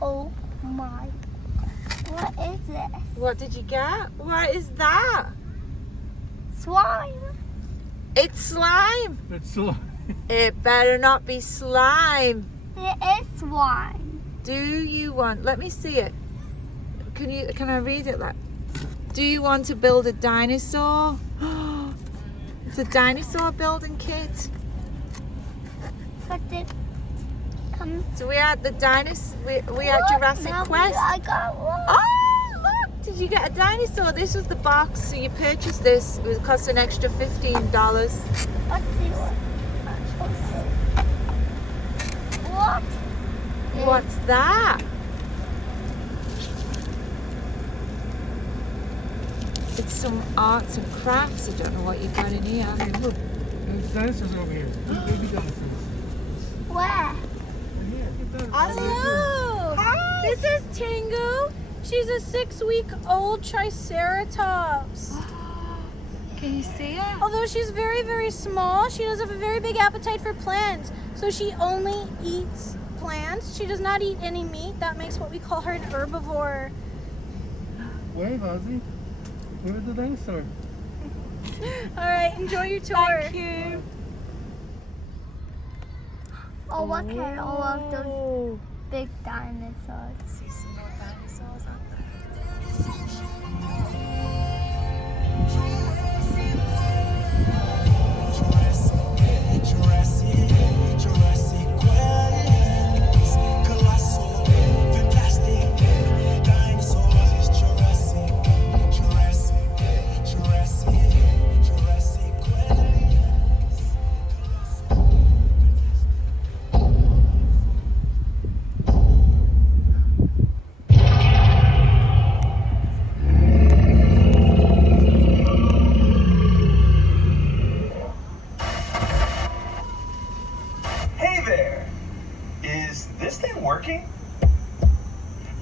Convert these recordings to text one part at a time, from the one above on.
Oh my. What is this? What did you get? What is that? Slime. It's slime. It's slime. It better not be slime. It is slime. Do you want, let me see it. Can I read it like, do you want to build a dinosaur? It's a dinosaur building kit. But it comes. So we at the we at Jurassic Quest. I got one. Oh, look! Did you get a dinosaur? This was the box, so you purchased this. It cost an extra $15. Let's see what. What's that? It's some arts and crafts. I don't know what you've got in here. Hey, look. There's dinosaurs over here. There's baby dinosaurs. Where? Hello! Hi. This is Tengu. She's a 6-week-old Triceratops. Can you see it? Although she's very, very small, she does have a very big appetite for plants. So she only eats plants. She does not eat any meat. That makes what we call her an herbivore. Where, Ozzie? Where's the dinosaur? All right, enjoy your tour. Thank you. Oh, look at all of those big dinosaurs. See some more dinosaurs out there. Jurassic Quest, colossal, fantastic, dinosaurs is Jurassic Quest. Hey there! Is this thing working?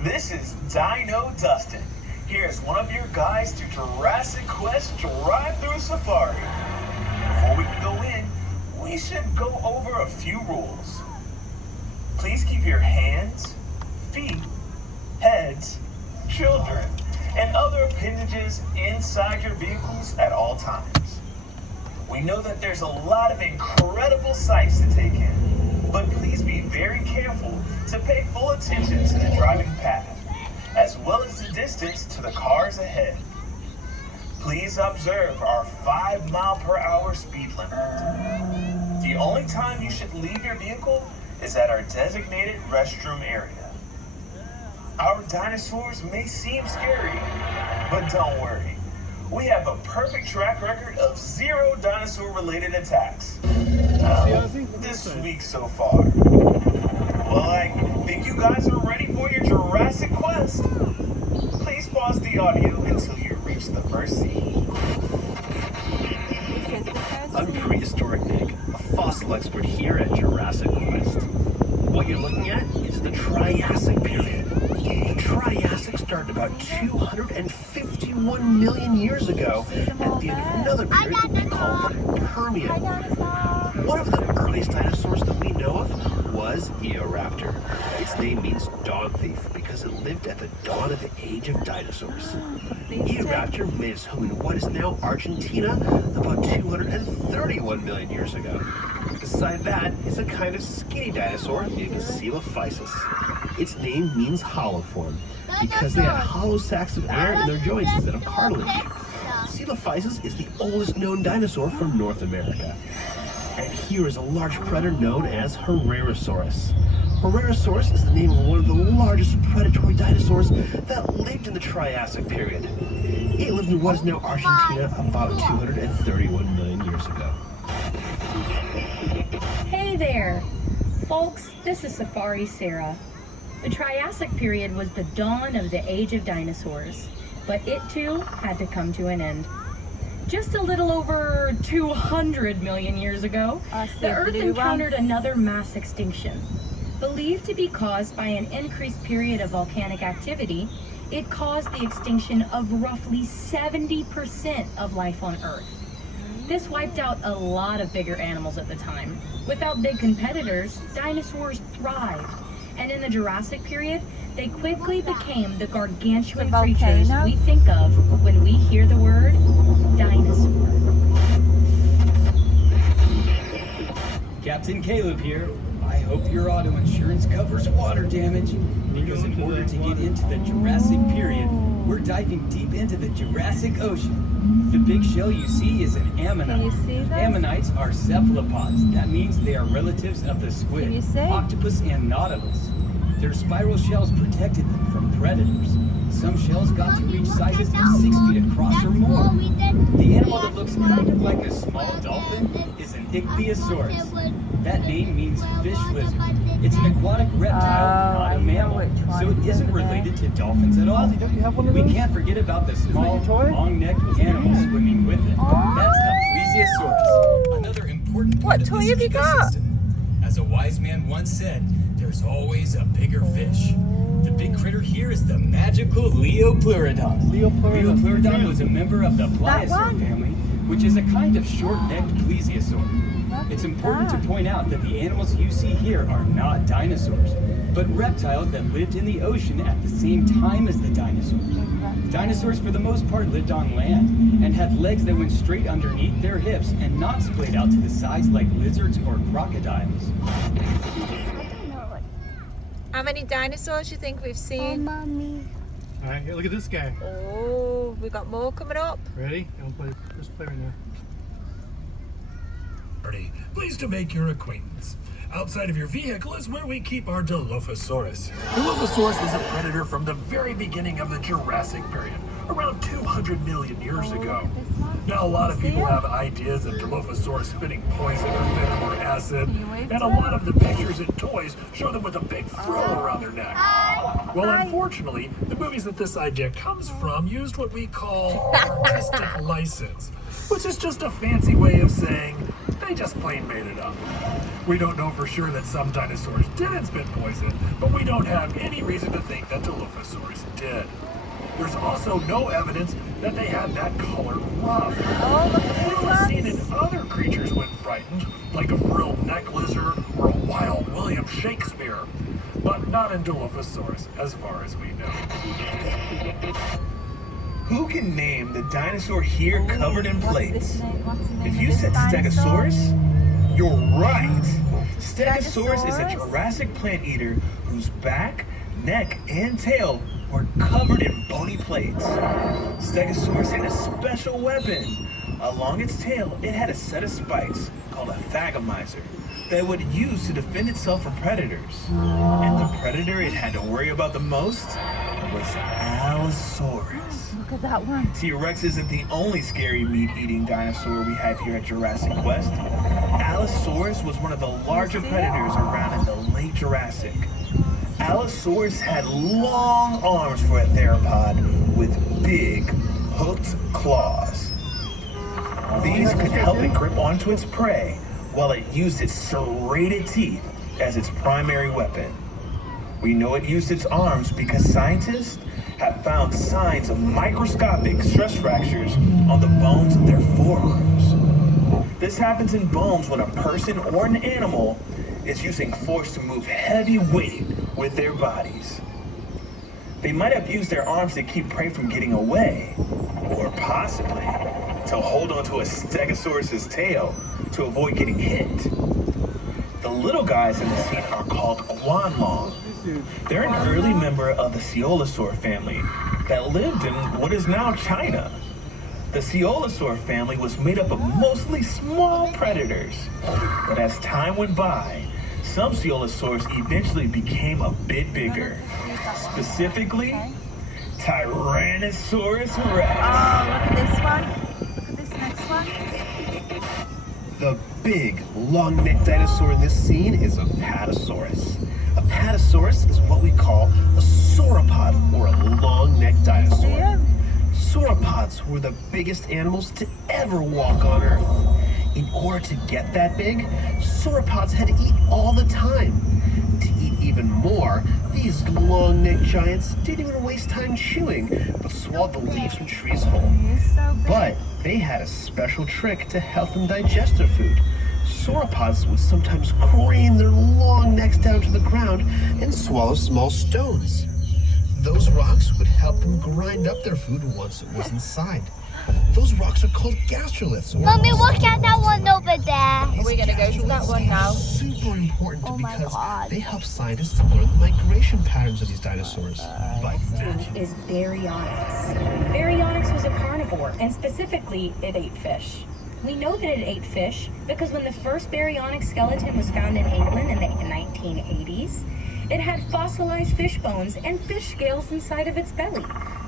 This is Dino Dustin. Here's one of your guides to Jurassic Quest drive-thru safari. Before we can go in, we should go over a few rules. Please keep your hands, feet, heads, children, and other appendages inside your vehicles at all times. We know that there's a lot of incredible sights to take in, but please be very careful to pay full attention to the driving path, as well as the distance to the cars ahead. Please observe our 5-mile-per-hour speed limit. The only time you should leave your vehicle is at our designated restroom area. Our dinosaurs may seem scary, but don't worry. We have a perfect track record of 0 dinosaur-related attacks. This week so far. Well, I think you guys are ready for your Jurassic Quest. Please pause the audio until you reach the first scene. I'm Prehistoric Nick, a fossil expert here at Jurassic Quest. What you're looking at is the Triassic period. The Triassic started about 251 million years ago at the end of another period that we call the Permian. One of the earliest dinosaurs that we know of was Utahraptor. Its name means dawn thief because it lived at the dawn of the age of dinosaurs. Utahraptor made its home in what is now Argentina about 231 million years ago. Beside that is a kind of skinny dinosaur named Dilophosaurus. Its name means hollow form because they had hollow sacs of air in their joints instead of cartilage. Dilophosaurus is the oldest known dinosaur from North America. And here is a large predator known as Herrerasaurus. Herrerasaurus is the name of one of the largest predatory dinosaurs that lived in the Triassic period. It lived in what is now Argentina about 231 million years ago. Hey there! Folks, this is Safari Sarah. The Triassic period was the dawn of the age of dinosaurs, but it too had to come to an end. Just a little over 200 million years ago, the Earth encountered another mass extinction. Believed to be caused by an increased period of volcanic activity, it caused the extinction of roughly 70% of life on Earth. This wiped out a lot of bigger animals at the time. Without big competitors, dinosaurs thrived. And in the Jurassic period, they quickly became the gargantuan The creatures volcano? we think of when we hear the word dinosaur. Captain Caleb here. I hope your auto insurance covers water damage, because in order to get into the Jurassic period, we're diving deep into the Jurassic Ocean. The big shell you see is an ammonite. Can you see this? Ammonites are cephalopods. That means they are relatives of the squid, Can you see? octopus, and nautilus. Their spiral shells protected them from predators. Some shells got to reach sizes of 6 feet across or more. The animal that looks kind of like a small dolphin is an Ichthyosaurus. That name means fish lizard. It's an aquatic reptile, not a mammal, so it isn't related to dolphins at all. Ozzie, don't you have one of We those? can't forget about the small, your toy? long-necked animal swimming with it. That's a plesiosaurus, another important part What of toy this have you got? ecosystem. As a wise man once said, there's always a bigger fish. The big critter here is the magical Leopleurodon. Leopleurodon was a member of the Pliosaur family, which is a kind of short-necked plesiosaur. It's important to point out that the animals you see here are not dinosaurs, but reptiles that lived in the ocean at the same time as the dinosaurs. Dinosaurs, for the most part, lived on land and had legs that went straight underneath their hips and not splayed out to the sides like lizards or crocodiles. How many dinosaurs do you think we've Oh, seen? mommy. All right, here, look at this guy. Oh, we got more coming up. Ready? Let's play right now. Pleased to make your acquaintance. Outside of your vehicle is where we keep our Dilophosaurus. Dilophosaurus was a predator from the very beginning of the Jurassic period, around 200 million years ago. Now, a lot of people have ideas of Dilophosaurus spitting poison or venom or acid, and a lot of the pictures and toys show them with a big frill around their neck. Well, unfortunately, the movies that this idea comes from used what we call artistic license, which is just a fancy way of saying they just plain made it up. We don't know for sure that some dinosaurs didn't spit poison, but we don't have any reason to think that Dilophosaurus did. There's also no evidence that they had that colored ruff. We've seen in other creatures when frightened, like a frilled neck lizard or a wild William Shakespeare, but not in Dilophosaurus, as far as we know. Who can name the dinosaur here covered in plates? If you This said dinosaur? Stegosaurus, you're right. Stegosaurus is a Jurassic plant eater whose back, neck, and tail were covered in bony plates. Stegosaurus had a special weapon. Along its tail, it had a set of spikes called a thagomizer that it would use to defend itself from predators. And the predator it had to worry about the most was Allosaurus. Look at that one. T-Rex isn't the only scary meat-eating dinosaur we have here at Jurassic Quest. Allosaurus was one of the larger predators around in the late Jurassic. Allosaurus had long arms for a theropod with big, hooked claws. These could help it grip onto its prey while it used its serrated teeth as its primary weapon. We know it used its arms because scientists have found signs of microscopic stress fractures on the bones of their forearms. This happens in bones when a person or an animal is using force to move heavy weight with their bodies. They might have used their arms to keep prey from getting away, or possibly to hold onto a Stegosaurus's tail to avoid getting hit. The little guys in the scene are called guanlong. They're an early member of the Coelosaur family that lived in what is now China. The Coelosaur family was made up of mostly small predators, but as time went by, some Coelosaurs eventually became a bit bigger. Specifically, Tyrannosaurus Rex. Oh, look at this one. Look at this next one. The big, long-necked dinosaur in this scene is Apatosaurus. Apatosaurus is what we call a sauropod, or a long-necked dinosaur. Sauropods were the biggest animals to ever walk on Earth. In order to get that big, sauropods had to eat all the time. To eat even more, these long-necked giants didn't even waste time chewing, but swallowed the leaves from trees whole. But they had a special trick to help them digest their food. sauropods would sometimes crane their long necks down to the ground and swallow small stones. Those rocks would help them grind up their food once it was inside. Those rocks are called gastroliths. Mommy, look at that one over there. Are we going to go to that one now? Super important Oh my because God. they help scientists learn the migration patterns of these dinosaurs. By Is Baryonyx. Baryonyx was a carnivore, and specifically, it ate fish. We know that it ate fish because when the first Baryonyx skeleton was found in England in the 1980s, it had fossilized fish bones and fish scales inside of its belly,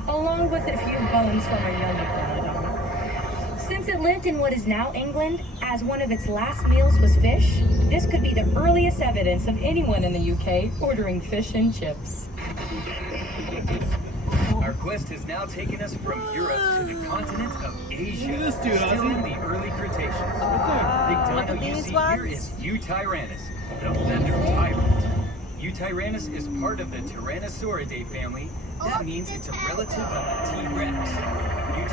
along with a few bones from a young iguanodon. Since it lived in what is now England, as one of its last meals was fish, this could be the earliest evidence of anyone in the UK ordering fish and chips. Our quest has now taken us from Europe to the continent of Asia. Look at this dude, Still Ozzie. in the early Cretaceous. Look The at big dino you these see ones. here is Utahraptor, the feathered tyrant. Utahraptor is part of the Tyrannosauridae family. That means it's a relative of the T-Rex.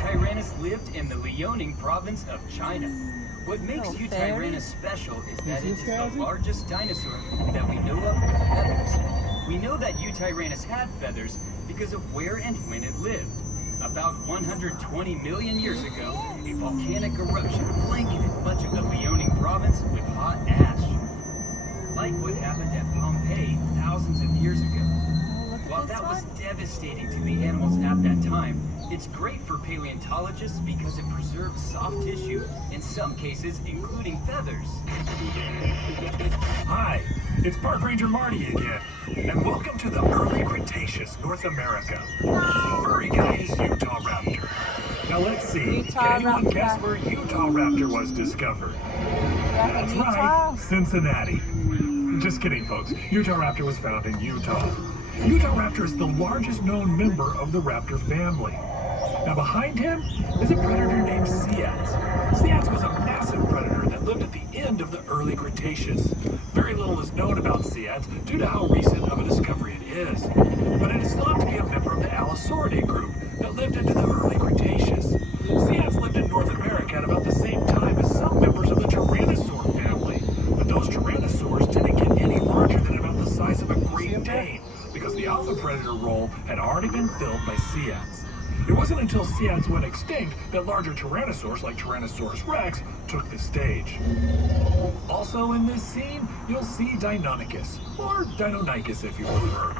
Utahraptor lived in the Liaoning province of China. What makes Utahraptor special is that it is the largest dinosaur that we know of with feathers. We know that Utahraptor had feathers because of where and when it lived. About 120 million years ago, a volcanic eruption blanketed much of the Liaoning province with hot ash. Like what happened at Pompeii thousands of years ago. While that was devastating to the animals at that time, it's great for paleontologists because it preserved soft tissue, in some cases including feathers. Hi, it's Park Ranger Marty again, and welcome to the early Cretaceous, North America. The furry guy is Utahraptor. Now let's see, can anyone guess where Utahraptor was discovered? That's right, Cincinnati. Just kidding, folks. Utahraptor was found in Utah. Utahraptor is the largest known member of the raptor family. Now behind him is a predator named Seats. Seats was a massive predator that lived at the end of the early Cretaceous. Very little is known about Seats due to how recent of a discovery it is. But it is thought to be a member of the Allosauridae group that lived into the early Cretaceous. Seats lived in North America at about the same time as some members of the Tyrannosaur family. But those Tyrannosaurs didn't get any larger than about the size of a Great Dane, because the alpha predator role had already been filled by Seats. It wasn't until Seats went extinct that larger tyrannosaurs like Tyrannosaurus rex took the stage. Also in this scene, you'll see Deinonychus, or Deinonychus if you prefer.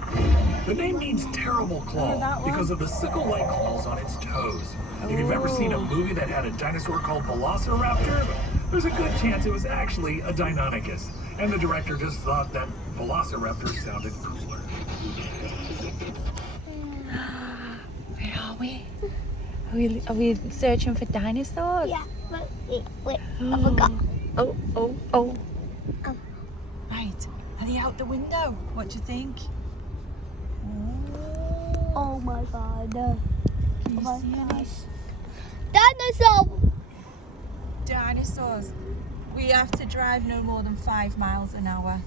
The name means terrible claw because of the sickle-like claws on its toes. If you've ever seen a movie that had a dinosaur called Velociraptor, there's a good chance it was actually a Deinonychus, and the director just thought that Velociraptor sounded cooler. Where are we? Are we searching for dinosaurs? Yeah, but wait, I forgot. Oh. Right. Are they out the window? What do you think? Oh my God. Can you see any Dinosaur! dinosaurs? We have to drive no more than 5 miles an hour.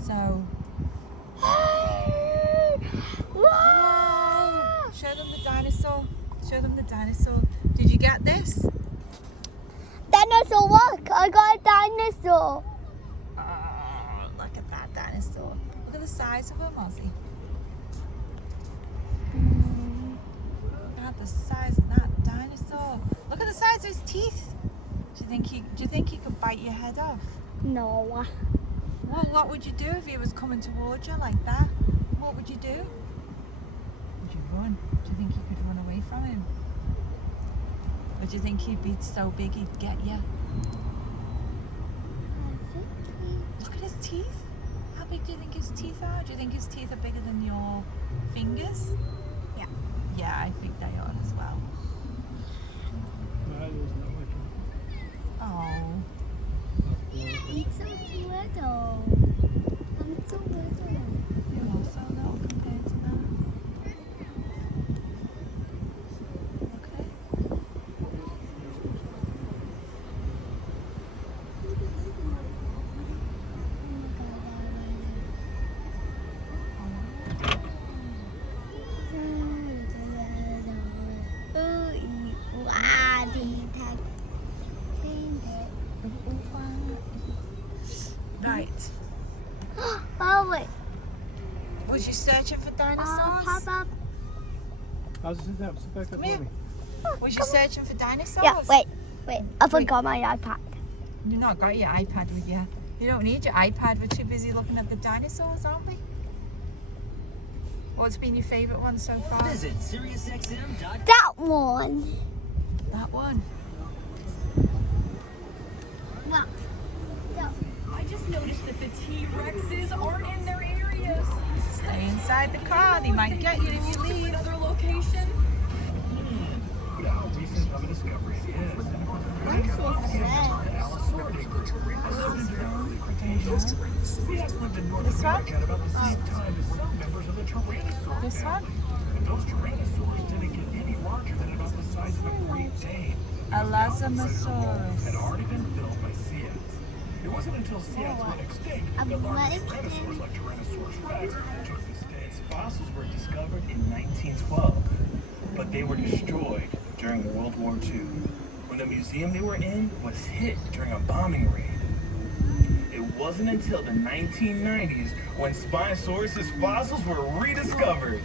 So. Whoa! Show them the dinosaur. Show them the dinosaur. Did you get this? Dinosaur, look! I got a dinosaur. Oh, look at that dinosaur. Look at the size of him, Ozzie. Look at the size of that dinosaur. Look at the size of his teeth. Do you think he could bite your head off? No. Well, what would you do if he was coming towards you like that? What would you do? Would you run? Do you think you could run away from him? Or do you think he'd be so big he'd get you? Look at his teeth. How big do you think his teeth are? Do you think his teeth are bigger than your fingers? Yeah. Yeah, I think they are as well. Oh. It's so little. I'm so little. You're so little compared to that. Okay. searching for dinosaurs? Papa. I'll sit down. Sit back up Come here. with me. Was you searching for dinosaurs? Yeah, wait. I forgot my iPad. You've not got your iPad with you. You don't need your iPad. We're too busy looking at the dinosaurs, aren't we? What's been your favourite one so far? Visit SiriusXM.com. That one. That one. Well, I just noticed that the T-Rexes aren't in their areas. Stay inside the car. They might get you if you leave. Another location. Now, recent of a discovery is the Ants lived in North America at about the same time as some members of the Tyrannosaurus. This one? And those Tyrannosaurs didn't get any larger than about the size of a Great Dane. Alvarezsaurus. Had already been filled by sea ants. It wasn't until sea ants went extinct that large Tyrannosaurs like Tyrannosaurus Rex took the stage. Fossils were discovered in 1912, but they were destroyed during World War II, when the museum they were in was hit during a bombing raid. It wasn't until the 1990s when Spinosaurus's fossils were rediscovered.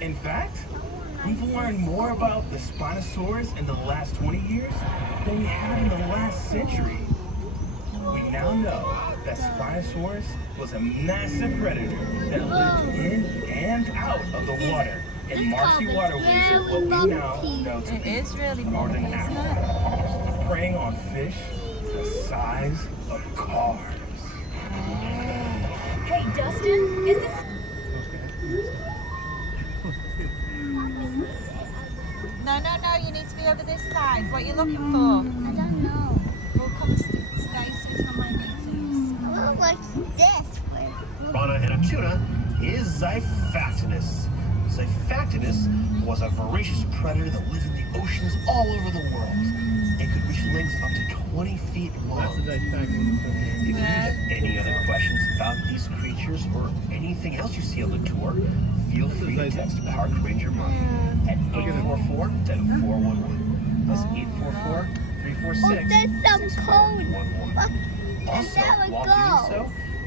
In fact, we've learned more about the Spinosaurus in the last 20 years than we have in the last century. We now know that Spinosaurus was a massive predator that lived in and out of the water in marshy waterways of what we now know to It be is really northern bumpy, isn't it? Africa, preying on fish the size of cars. Hey, Dustin, is this... No, you need to be over this side. What are you looking for? I don't know. We'll come stay sitting on my knees. I look like this. Fauna and a tuna is Xiphactinus. Xiphactinus was a voracious predator that lived in the oceans all over the world. It could reach lengths up to 20 feet long. That's a nice pack. If you have any other questions about these creatures or anything else you see on the tour, feel free to text Park Ranger Mark at 844-411. That's 844-346. There's some code. 6111. Also, while doing so,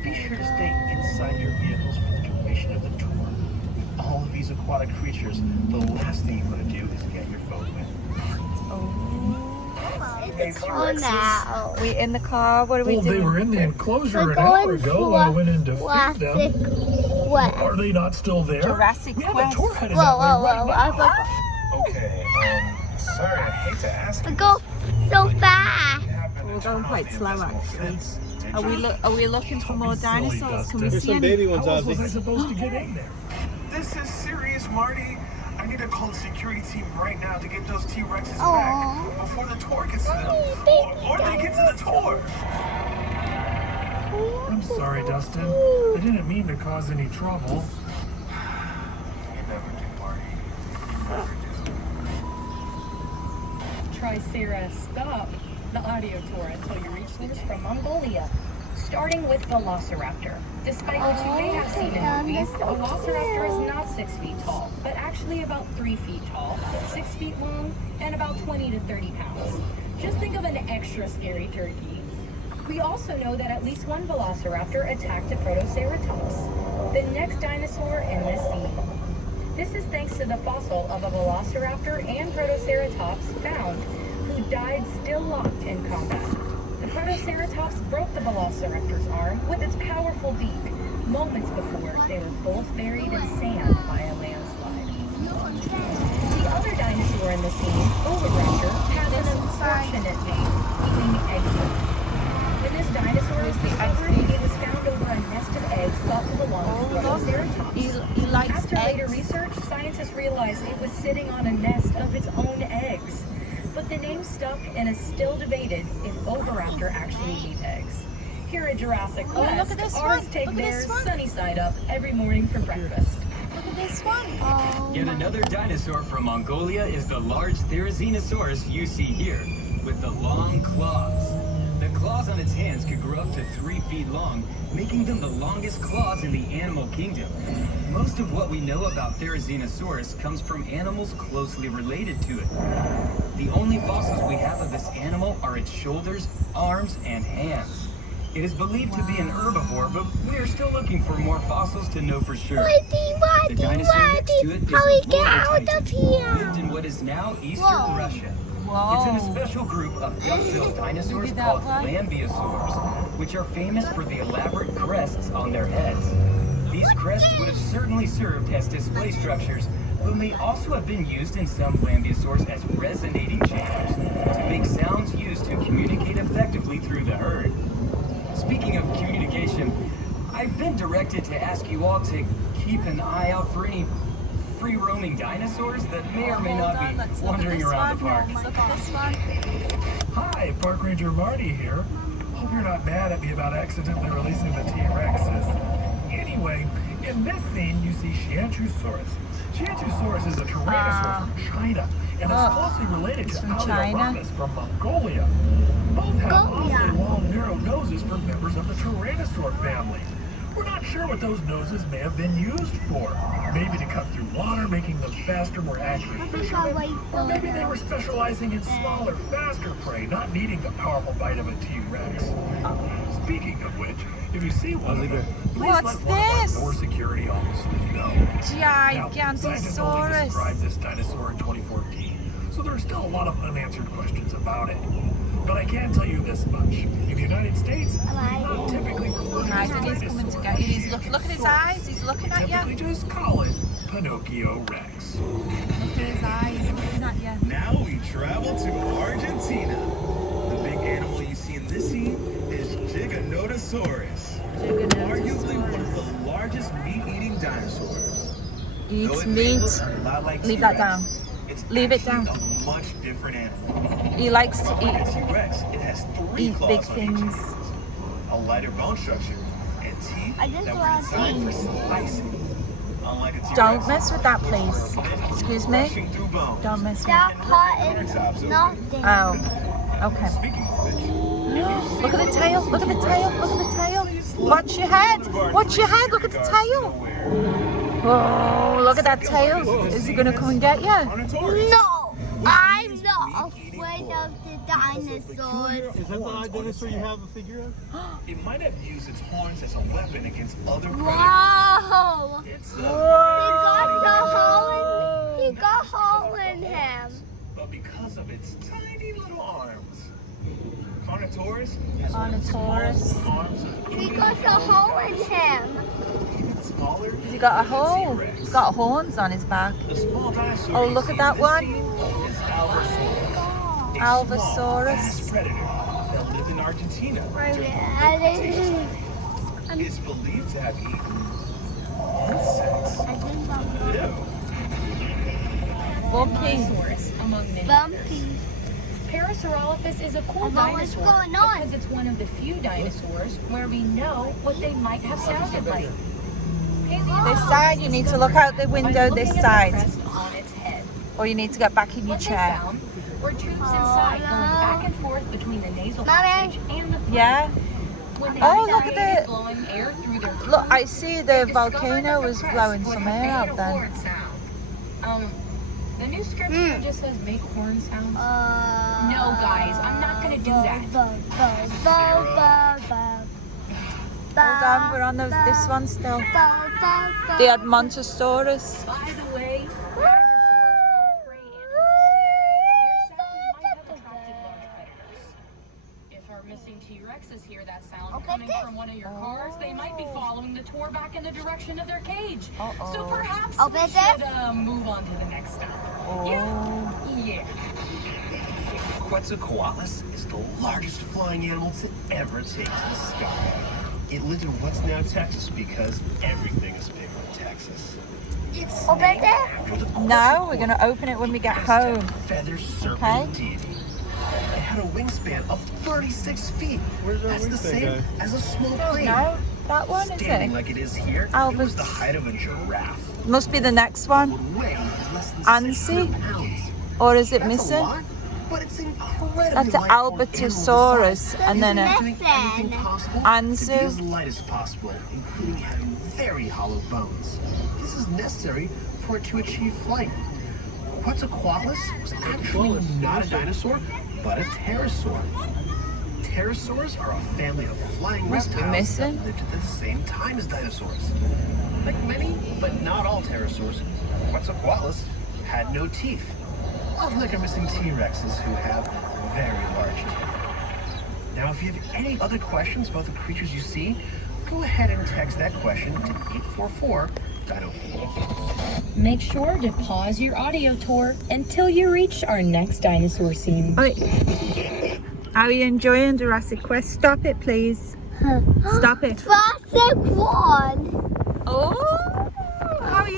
be sure to stay inside your vehicles for the duration of the tour. With all of these aquatic creatures, the last thing you want to do is get your phone wet. It's car now. We in the car. What are we Well, doing? they were in the enclosure We're an hour going ago. for I went in to feed Jurassic them. Quest. Are they not still there? Jurassic Yeah, Quest. the tour headed Whoa, that way whoa, right whoa. now. I forgot. Okay, sorry, I hate to ask We you go so fast. We're going quite slow, actually. Are we looking for more Silly, dinosaurs? Can we Dustin. There's see some any? baby How ones, else was I Ozzie. supposed to get in there? This is serious, Marty. I need to call the security team right now to get those T-Rexes Aw. back before the tour gets to them. Or they get to the tour. I'm sorry, Dustin. I didn't mean to cause any trouble. You never do, Marty. You never do. Tricera, stop the audio tour until you reach source from Mongolia. Starting with Velociraptor. Despite what you may have seen in movies, a Velociraptor is not 6 feet tall, but actually about 3 feet tall, 6 feet long, and about 20 to 30 pounds. Just think of an extra scary turkey. We also know that at least one Velociraptor attacked a Protoceratops, the next dinosaur in this scene. This is thanks to the fossil of a Velociraptor and Protoceratops found, who died still locked in combat. The Protoceratops broke the Velociraptor's arm with its powerful beak, moments before they were both buried in sand by a landslide. The other dinosaur in the scene, Utahraptor, has an unfortunate name, meaning egg. When this dinosaur was discovered, it was found over a nest of eggs thought to belong to Protoceratops. He likes After later eggs. research, scientists realized it was sitting on a nest of its own eggs. But the name stuck and is still debated if Oviraptor actually ate eggs. Here at Jurassic Oh, look Quest, at this ours one. take Look at theirs this one. sunny side up every morning for breakfast. Look at this one. Yet another dinosaur from Mongolia is the large Therizinosaurus you see here, with the long claws. The claws on its hands could grow up to 3 feet long, making them the longest claws in the animal kingdom. Most of what we know about Therizinosaurus comes from animals closely related to it. The only fossils we have of this animal are its shoulders, arms, and hands. It is believed to be an herbivore, but we are still looking for more fossils to know for sure. to it is How we a get out titan. of here? Lived in what is now eastern Whoa. Russia. Whoa. It's in a special group of duck-billed dinosaurs Look at called that one. Bambiraptors, which are famous for the elaborate crests on their heads. These crests would have certainly served as display structures, but may also have been used in some Bambiraptors as resonating chambers to make sounds used to communicate effectively through the herd. Speaking of communication, I've been directed to ask you all to keep an eye out for any free-roaming dinosaurs that may or may not be wandering around the park. Look at this one. Hi, Park Ranger Marty here. Hope you're not mad at me about accidentally releasing the T-Rexes. Anyway, in this scene you see Ankylosaurus. Ankylosaurus is a tyrannosaur from China and is closely related to from China. Alvarezsaurus from Mongolia. Both have awfully long, narrow noses for members of the Tyrannosaur family. We're not sure what those noses may have been used for. Maybe to cut through water, making them faster, more accurate fishermen. Or maybe they were specializing in smaller, faster prey, not needing the powerful bite of a T-Rex. Speaking of which, if you see one of them, please What's let one of this? our 4 security officers know. Now, scientists only Gigantosaurus. described this dinosaur in 2014, so there are still a lot of unanswered questions about it. But I can tell you this much. In the United States, we not typically refer to Right, this it is coming dinosaur together. as Look at his eyes. He's looking at typically you. just call it Pinocchio Rex. Look at his eyes. He's looking at you. Now we travel to Argentina. The big animal you see in this scene is Giganotosaurus. Arguably one of the largest meat-eating dinosaurs. Though Eats it may meat. look a lot like Leave that T-Rex, down. it's Leave it actually down. a much different animal. He likes to Unlike a eat. T-Rex, it has 3 Eat claws big on things. each hand, a lighter bone structure, and teeth I just that were want designed for these. slicing. Unlike a T-Rex, Don't mess with that, please. Excuse me? crushing through bones. Don't mess with That part is nothing. Oh, okay. Speaking of which, Look at the tail. Look at the tail. Look at the tail. Watch your head. Watch your head. Look at the tail. Oh, look at that tail. Is he going to come and get you? No, I'm not afraid of the dinosaurs. Is that the dinosaur you have a figure of? it might have used its horns as a weapon against other predators. Wow! It's He got hole in him. but because of its tiny little arms. Carnotaurus has one of the Carnotaurus. smallest arms of He any got a hole in him. even smaller. Has he got a than hole? T-Rex. He's got horns on his back. The small dinosaur Oh, you look see at that in this one. scene is Alvarezsaurus. A Alvarezsaurus. small, fast predator that lived in Argentina. It's believed to have eaten insects. Ew. Bumpy. Dinosaurs, among many Bumpy. Parasaurolophus is a cool Mom, what's dinosaur going on? because it's one of the few dinosaurs where we know what they might have sounded like. This side, you need to look out the window this side. On its head. Or you need to get back in your What they chair. found were tubes inside going back and forth between the nasal Mommy. passage and the throat. Yeah? When they Oh, look started at the- blowing air through their Look, I tubes, see they the discovered volcano that the was crest blowing would some have air made out a then. horn sound. The new script here just says make horn sounds. No, guys, I'm not gonna do that. Hold on, we're on this one still. The Admontosaurus. By the way, dinosaurs are prey animals. Their sound might have attracted large predators. If our missing T-Rex is hear that sound coming from one of your cars, they might be following the tour back in the direction of their cage. So perhaps we should move on to the next stop. Yeah. Quetzalcoatlus is the largest flying animal to ever take to the sky. It lived in what's now Texas because everything is big in Texas. It's named after the No, we're going to open it when we get home. feather serpent Okay. deity. It had a wingspan of 36 feet. Where's our That's the wingspan same guy? as a small plane. No, that one is Standing it? like it is here, it was the height of a giraffe. Must be the next one. Would weigh less than Anzu? 600 pounds. Or is it That's a missing? lot, but it's incredibly That's light an for an animal this Albertosaurus size. and then a Doing anything possible Anzu. to be as light as possible, including having very hollow bones. This is necessary for it to achieve flight. Quetzalcoatlus was actually not a dinosaur, but a pterosaur. Pterosaurs are a family of flying Must be reptiles missing. that lived at the same time as dinosaurs. Like many, but not all pterosaurs, Quetzalcoatlus had no teeth. Unlike our missing T-Rexes who have very large teeth. Now, if you have any other questions about the creatures you see, go ahead and text that question to 844-DINO-4. Make sure to pause your audio tour until you reach our next dinosaur scene. Are you enjoying Jurassic Quest? Stop it, please. Stop it. Jurassic one. Oh, how are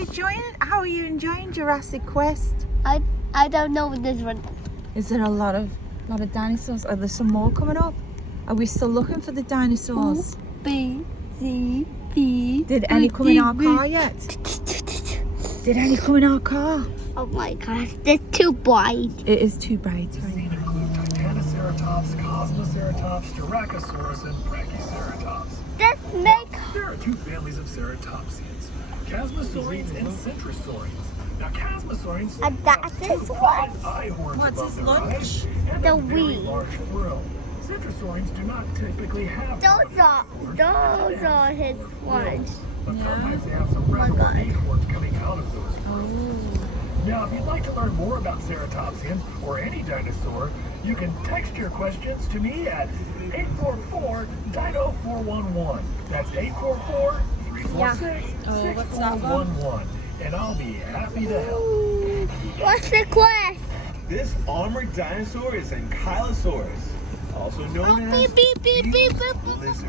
you enjoying Jurassic Quest? I don't know what this one. Is there a lot of dinosaurs? Are there some more coming up? Are we still looking for the dinosaurs? B, C, B. Did any come in our car yet? Did any come in our car? Oh my gosh, that's too bright. It is too bright. Seen include Titanoceratops, Cosmoceratops, Dracosaurus, and Brachyceratops. Let's make. There are two families of ceratopsians, Chasmosaurians and Centrosaurians. Now, Chasmosaurians have two prominent eye horns What's above his their lunch? eyes and The a very wing. large frill. Centrosaurians do not typically have Those are his ones. but sometimes they have some rather God. eye horns coming out of those frills. Now, if you'd like to learn more about ceratopsians or any dinosaur, you can text your questions to me at 844-DINO-411. That's 844-346-6411. And I'll be happy to help. What's the quest? This armored dinosaur is Ankylosaurus, also known as Beep beep beep beep beep beep lizard.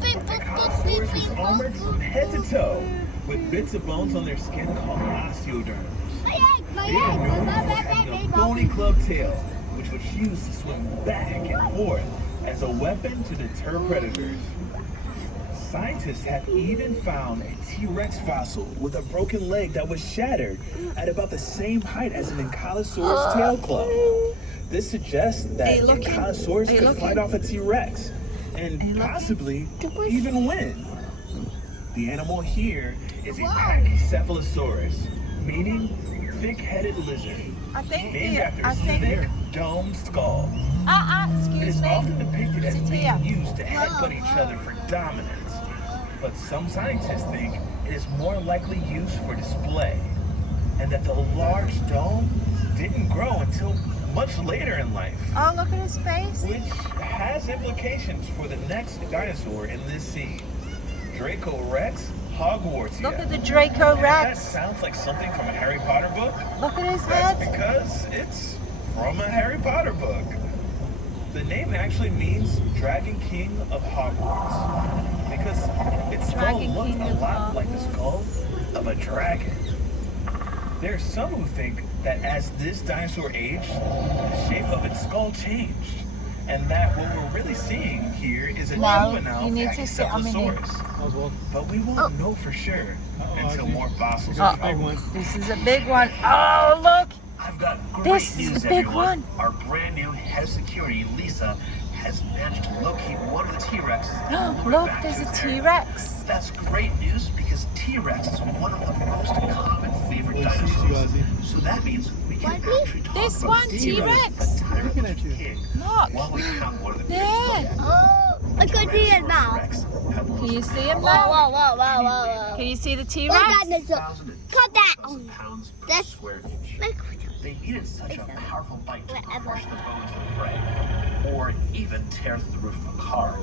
beep Ankylosaurus is armored from head to toe with bits of bones on their skin called osteoderms. They are known for having a bony club tail, which was used to swim back and forth as a weapon to deter predators. Scientists have even found a T-Rex fossil with a broken leg that was shattered at about the same height as an Ankylosaurus tail club. This suggests that Ankylosaurus could fight off a T-Rex and possibly even win. The animal here is a Pachycephalosaurus, meaning thick-headed lizard, named after its thick, domed skull. It Excuse is me. often depicted as Sit being here. used to headbutt each other for dominance, but some scientists think it is more likely used for display, and that the large dome didn't grow until much later in life, Oh, look at his face. which has implications for the next dinosaur in this scene, Dracorex Hogwartsia. Look at the That Dracorex. sounds like something from a Harry Potter book. Look at his That's head. because it's from a Harry Potter book. The name actually means Dragon King of Hogwarts, because its skull Dragon looked King a of lot like the Hogwarts. skull of a dragon. There are some who think that as this dinosaur aged, the shape of its skull changed, and that what we're really seeing here is a juvenile you need to sit on me. Pachycephalosaurus. But we won't know for sure until more fossils are found. This is a big one. Oh, look. I've got great This is news, the big everyone. one. Our brand new head of security, Lisa, has managed to locate one of the T-Rexes. and lure it Look, back there's to a its area. T-Rex. That's great news because T-Rex is one of the most common favorite dinosaurs. So that means we can actually talk This about one, T-Rex, T-Rex. the tyrant king, Look. while we count one of the There. Oh, I could see it now. Can you see him Whoa, now? whoa, whoa, whoa, whoa. Can you see the What T-Rex? dinosaur? Cut that. pounds per That's square inch. like They needed such a powerful bite to Whatever. crush the bones of the prey, or even tear through the roof of a car.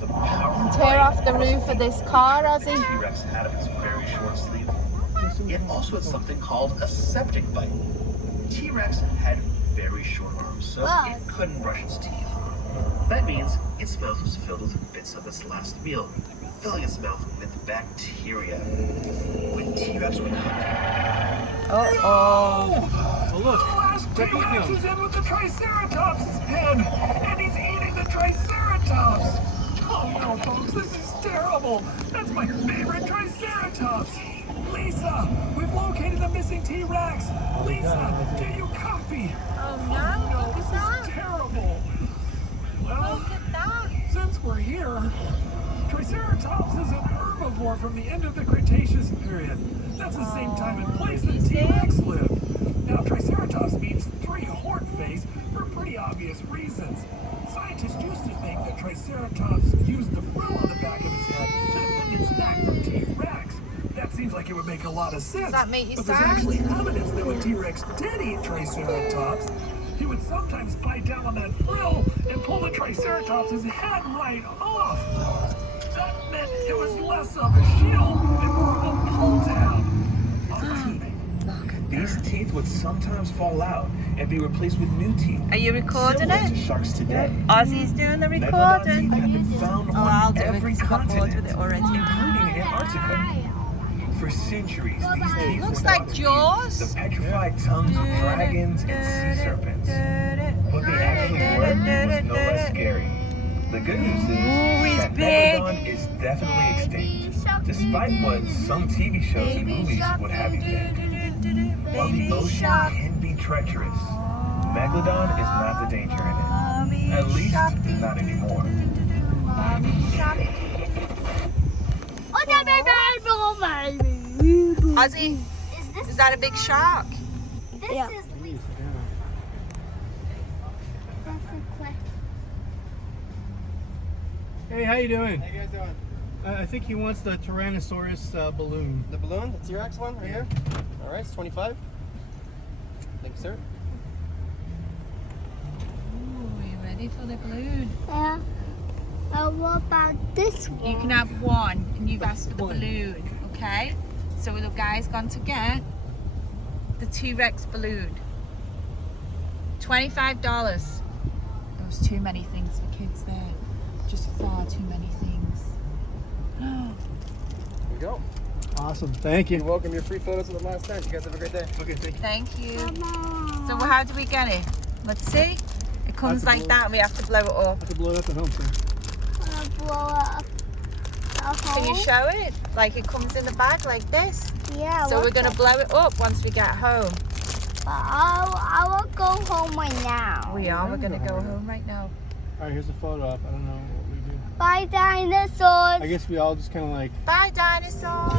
The powerful Tear bite off the roof of this car, the Ozzie. T-Rex had of its very short sleeve. It also had something called a septic bite. T-Rex had very short arms, so Wow. it couldn't brush its teeth. That means its mouth was filled with bits of its last meal, filling its mouth with bacteria. When T-Rex went hunting, Oh. The last T-Rex is in with the Triceratops' pen, and he's eating the Triceratops. Oh no, folks, this is terrible. That's my favorite Triceratops. Lisa, we've located the missing T-Rex. Lisa, do you copy? Oh, No, no. this is terrible. Well, Look at that. since we're here, Triceratops is an herbivore from the end of the Cretaceous period. That's the same time and place that T-Rex lived. Now, Triceratops means three-horned face for pretty obvious reasons. Scientists used to think that Triceratops used the frill on the back of its head to defend its neck from T-Rex. That's it would make a lot of sense. Does that make you but there's sad? actually evidence that when T-Rex did eat Triceratops, he would sometimes bite down on that frill and pull the Triceratops' head right off. That meant it was less of a shield and more of a pull down. These teeth would sometimes fall out and be replaced with new teeth. Are you recording similar it? to sharks today. Ozzie's doing the Megalodon recording. teeth have been found Oh, I'll on do it. every He's got bored continent, with it already. including Antarctica. For centuries, these teeth Looks were like thought to be Jaws. the petrified tongues of dragons and sea serpents. What they actually were was no less scary. The good news is that big. Megalodon is definitely extinct, despite what some TV shows and movies would have you think. While the ocean can be treacherous, Megalodon is not the danger in it. At least, not anymore. Ozzie, is that a big shark? This Yeah. is Jurassic Quest. Hey, how you doing? How you guys doing? I think he wants the Tyrannosaurus balloon. The balloon, the T-Rex one right here? All right, it's 25. Thank you, sir. Ooh, are you ready for the balloon? Yeah. What about this one? You can have one, and you've asked for the balloon, okay? So the guy's gone to get the T-Rex balloon. $25. There was too many things for kids there. Just far too many things. Here you go. Awesome, thank you. You're welcome. Your free photos of the last time. You guys have a great day. Okay, thank you. Thank you. Mama. So how do we get it? Let's see. It comes like that and we have to blow it up. I have to blow it up at home, sir. Blow up the Can you hole? show it? Like it comes in the bag like this. Yeah. So we're going to blow it up once we get home. I will go home right now. We are. We're going to go home right now. All right, here's a photo up. I don't know what we do. Bye, dinosaurs. I guess we all just kind of like Bye, dinosaur.